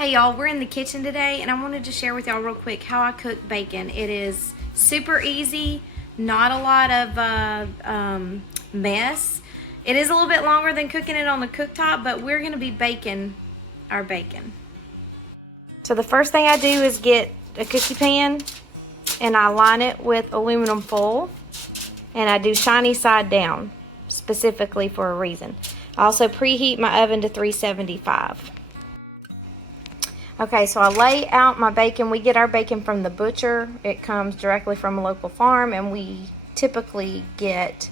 Hey y'all, we're in the kitchen today and I wanted to share with y'all real quick how I cook bacon. It is super easy, not a lot of mess. It is a little bit longer than cooking it on the cooktop, but we're gonna be baking our bacon. So the first thing I do is get a cookie pan and I line it with aluminum foil and I do shiny side down, specifically for a reason. I also preheat my oven to 375. Okay, so I lay out my bacon. We get our bacon from the butcher. It comes directly from a local farm, and we typically get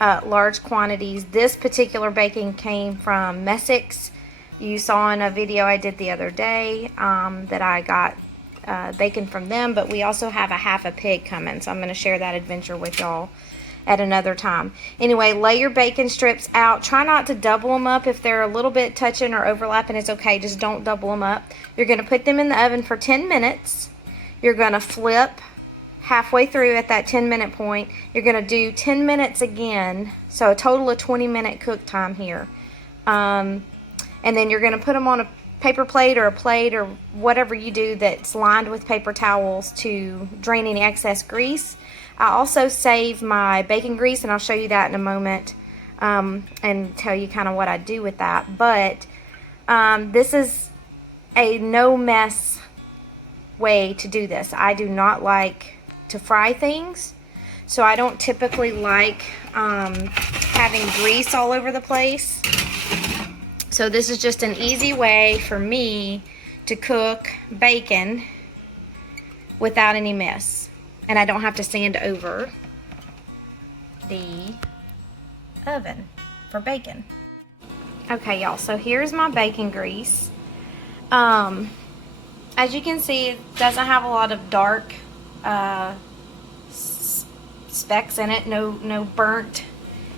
large quantities. This particular bacon came from Messick's. You saw in a video I did the other day that I got bacon from them, but we also have a half a pig coming, so I'm going to share that adventure with y'all at another time. Anyway, lay your bacon strips out. Try not to double them up. If they're a little bit touching or overlapping, it's okay. Just don't double them up. You're going to put them in the oven for 10 minutes. You're going to flip halfway through at that 10-minute point. You're going to do 10 minutes again, so a total of 20-minute cook time here. And then you're going to put them on a paper plate or a plate or whatever you do that's lined with paper towels to drain any excess grease. I also save my bacon grease, and I'll show you that in a moment and tell you kind of what I do with that. But this is a no mess way to do this. I do not like to fry things, so I don't typically like having grease all over the place. So this is just an easy way for me to cook bacon without any mess. And I don't have to stand over the oven for bacon. Okay, y'all, so here's my bacon grease. As you can see, it doesn't have a lot of dark specks in it, no burnt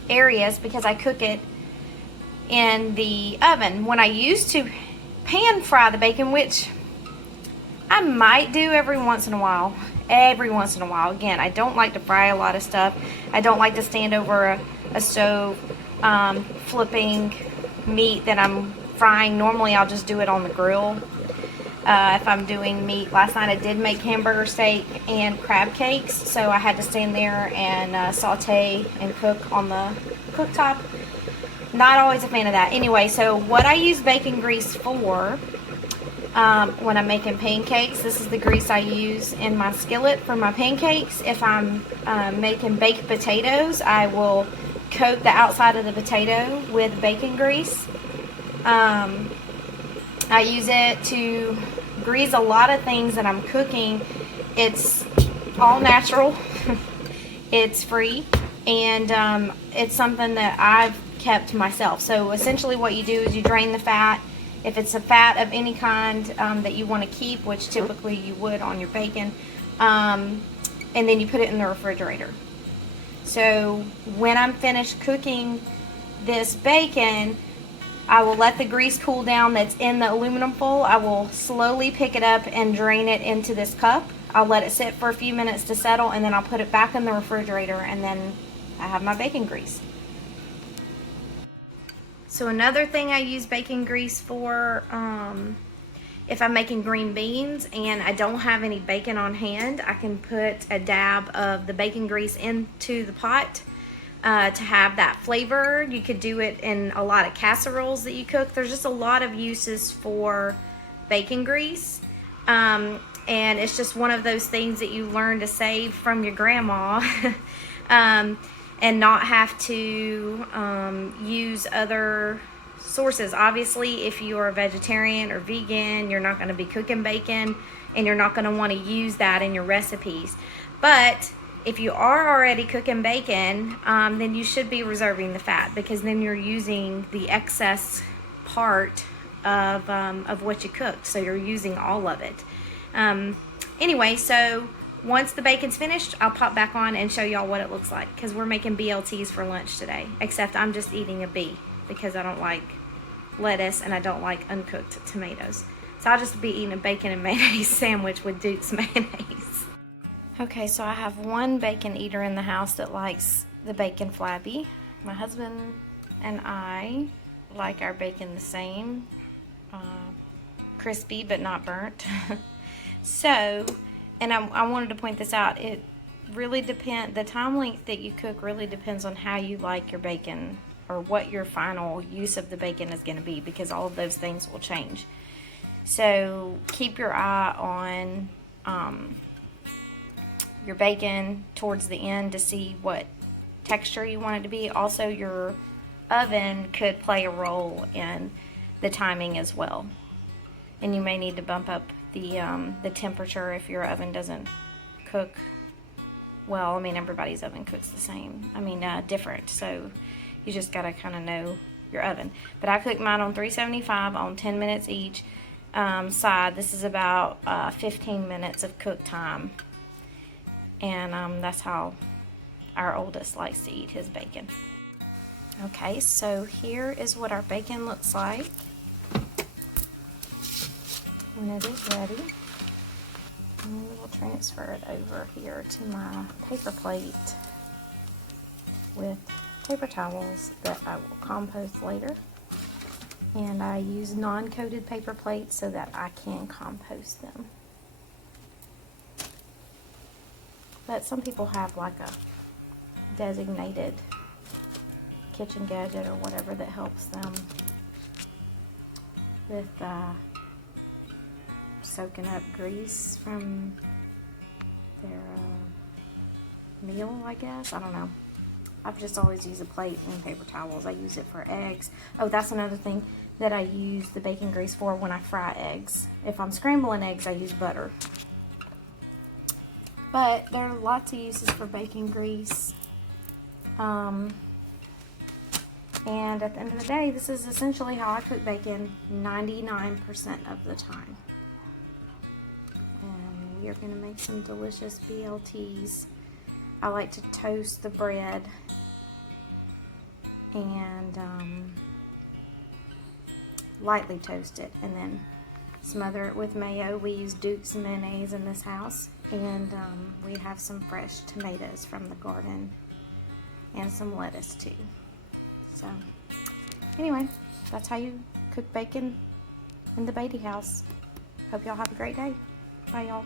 areas, because I cook it in the oven. When I used to pan fry the bacon, which I might do every once in a while. Again, I don't like to fry a lot of stuff. I don't like to stand over a stove flipping meat that I'm frying. Normally I'll just do it on the grill if I'm doing meat. Last night I did make hamburger steak and crab cakes, so I had to stand there and saute and cook on the cooktop. Not always a fan of that. Anyway, so what I use bacon grease for when I'm making pancakes, this is the grease I use in my skillet for my pancakes. If I'm making baked potatoes, I will coat the outside of the potato with bacon grease. I use it to grease a lot of things that I'm cooking. It's all natural, it's free, and it's something that I've kept myself. So essentially what you do is you drain the fat. If it's a fat of any kind that you want to keep, which typically you would on your bacon, and then you put it in the refrigerator. So when I'm finished cooking this bacon, I will let the grease cool down that's in the aluminum foil. I will slowly pick it up and drain it into this cup. I'll let it sit for a few minutes to settle, and then I'll put it back in the refrigerator, and then I have my bacon grease. So another thing I use bacon grease for, if I'm making green beans and I don't have any bacon on hand, I can put a dab of the bacon grease into the pot to have that flavor. You could do it in a lot of casseroles that you cook. There's just a lot of uses for bacon grease. And it's just one of those things that you learn to save from your grandma. And not have to use other sources. Obviously, if you are a vegetarian or vegan, you're not going to be cooking bacon, and you're not going to want to use that in your recipes. But if you are already cooking bacon, then you should be reserving the fat, because then you're using the excess part of what you cooked. So you're using all of it. Anyway, so once the bacon's finished, I'll pop back on and show y'all what it looks like, because we're making BLTs for lunch today, except I'm just eating a B because I don't like lettuce and I don't like uncooked tomatoes. So I'll just be eating a bacon and mayonnaise sandwich with Duke's mayonnaise. Okay, so I have one bacon eater in the house that likes the bacon flabby. My husband and I like our bacon the same. crispy but not burnt. So, and I wanted to point this out, it really depends, the time length that you cook really depends on how you like your bacon, or what your final use of the bacon is going to be, because all of those things will change. So keep your eye on your bacon towards the end to see what texture you want it to be. Also, your oven could play a role in the timing as well, and you may need to bump up the temperature if your oven doesn't cook well. I mean, everybody's oven cooks the same. I mean, different. So you just gotta kind of know your oven. But I cook mine on 375 on 10 minutes each side. This is about 15 minutes of cook time, and that's how our oldest likes to eat his bacon. Okay, so here is what our bacon looks like when it is ready. And we'll transfer it over here to my paper plate with paper towels that I will compost later. And I use non-coated paper plates so that I can compost them. But some people have like a designated kitchen gadget or whatever that helps them with soaking up grease from their meal, I guess. I don't know. I've just always used a plate and paper towels. I use it for eggs. Oh, that's another thing that I use the bacon grease for when I fry eggs. If I'm scrambling eggs, I use butter. But there are lots of uses for bacon grease. And at the end of the day, this is essentially how I cook bacon 99% of the time. And we are going to make some delicious BLTs. I like to toast the bread and lightly toast it, and then smother it with mayo. We use Duke's mayonnaise in this house, and we have some fresh tomatoes from the garden and some lettuce too. So anyway, that's how you cook bacon in the Baity house. Hope y'all have a great day. Bye, y'all.